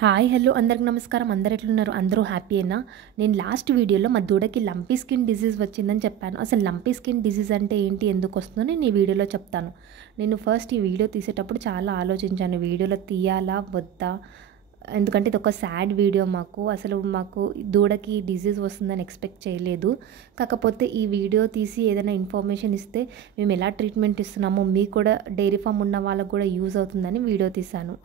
Hi hello అందరికి నమస్కారం. అందరు ఎట్లున్నారు? అందరూ హ్యాపీయేనా? నేను లాస్ట్ వీడియోలో మా దూడకి లంపీ స్కిన్ డిసీజ్ వచ్చిందని చెప్పాను. అసలు లంపీ స్కిన్ డిసీజ్ అంటే ఏంటి, ఎందుకు వస్తుందో నేను ఈ వీడియోలో చెప్తాను. నేను ఫస్ట్ ఈ వీడియో తీసేటప్పుడు చాలా ఆలోచించాను, వీడియోలో తీయాలా వద్దా, ఎందుకంటే ఇది ఒక సాడ్ వీడియో. మాకు దూడకి డిసీజ్ వస్తుందని ఎక్స్పెక్ట్ చేయలేదు. కాకపోతే ఈ వీడియో తీసి ఏదైనా ఇన్ఫర్మేషన్ ఇస్తే మేము ఎలా ట్రీట్మెంట్ ఇస్తున్నామో మీకు కూడా, డైరీ ఫామ్ ఉన్న వాళ్ళకు కూడా యూజ్ అవుతుందని వీడియో తీశాను.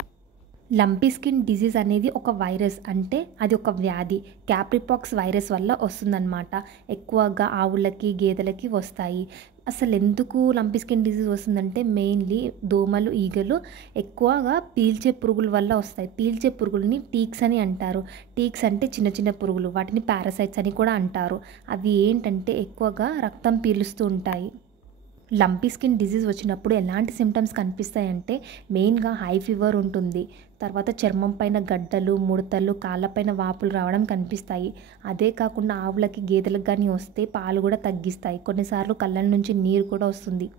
లంపీ స్కిన్ డిసీజ్ అనేది ఒక వైరస్, అంటే అది ఒక వ్యాధి. క్యాప్రిపాక్స్ వైరస్ వల్ల వస్తుందన్నమాట. ఎక్కువగా ఆవులకి గేదెలకి వస్తాయి. అసలు ఎందుకు లంపీ స్కిన్ డిసీజ్ వస్తుందంటే మెయిన్లీ దోమలు, ఈగలు ఎక్కువగా పీల్చే పురుగుల వల్ల వస్తాయి. పీల్చే పురుగులని టీక్స్ అని అంటారు. టీక్స్ అంటే చిన్న చిన్న పురుగులు, వాటిని పారాసైట్స్ అని కూడా అంటారు. అవి ఏంటంటే ఎక్కువగా రక్తం పీలుస్తూ ఉంటాయి. లంపీ స్కిన్ డిసీజ్ వచ్చినప్పుడు ఎలాంటి సిమ్టమ్స్ కనిపిస్తాయంటే మెయిన్గా హై ఫీవర్ ఉంటుంది. తర్వాత చర్మం పైన గడ్డలు, ముడతలు, కాళ్ళపైన వాపులు రావడం కనిపిస్తాయి. అదే కాకుండా ఆవులకి గేదెలకు కానీ వస్తే పాలు కూడా తగ్గిస్తాయి. కొన్నిసార్లు కళ్ళ నుంచి నీరు కూడా వస్తుంది.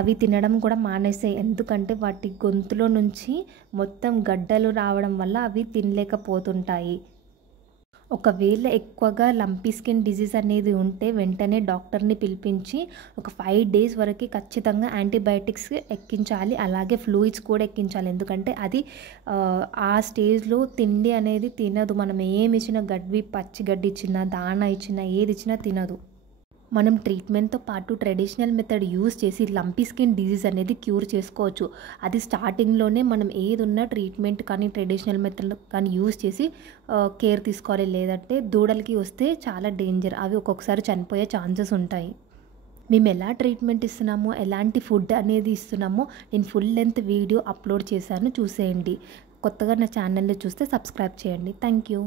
అవి తినడం కూడా మానేస్తాయి, ఎందుకంటే వాటి గొంతులో నుంచి మొత్తం గడ్డలు రావడం వల్ల అవి తినలేకపోతుంటాయి. ఒకవేళ ఎక్కువగా లంపీ స్కిన్ డిసీజ్ అనేది ఉంటే వెంటనే డాక్టర్ని పిలిపించి ఒక 5 డేస్ వరకు ఖచ్చితంగా యాంటీబయాటిక్స్ ఎక్కించాలి. అలాగే ఫ్లూయిడ్స్ కూడా ఎక్కించాలి, ఎందుకంటే అది ఆ స్టేజ్లో తిండి అనేది తినదు. మనం ఏమి ఇచ్చినా, పచ్చి గడ్డి ఇచ్చినా, దానా ఇచ్చినా, ఏది ఇచ్చినా తినదు. మనం ట్రీట్మెంట్తో పాటు ట్రెడిషనల్ మెథడ్ యూస్ చేసి లంపీ స్కిన్ డిసీజ్ అనేది క్యూర్ చేసుకోవచ్చు. అది స్టార్టింగ్లోనే మనం ఏదున్నా ట్రీట్మెంట్ కానీ ట్రెడిషనల్ మెథడ్ కానీ యూస్ చేసి కేర్ తీసుకోవాలి. లేదంటే దూడలకి వస్తే చాలా డేంజర్, అవి ఒక్కొక్కసారి చనిపోయే ఛాన్సెస్ ఉంటాయి. మేము ఎలా ట్రీట్మెంట్ ఇస్తున్నామో, ఎలాంటి ఫుడ్ అనేది ఇస్తున్నామో నేను ఫుల్ లెంత్ వీడియో అప్లోడ్ చేశాను, చూసేయండి. కొత్తగా నా ఛానల్ని చూస్తే సబ్స్క్రైబ్ చేయండి. Thank you.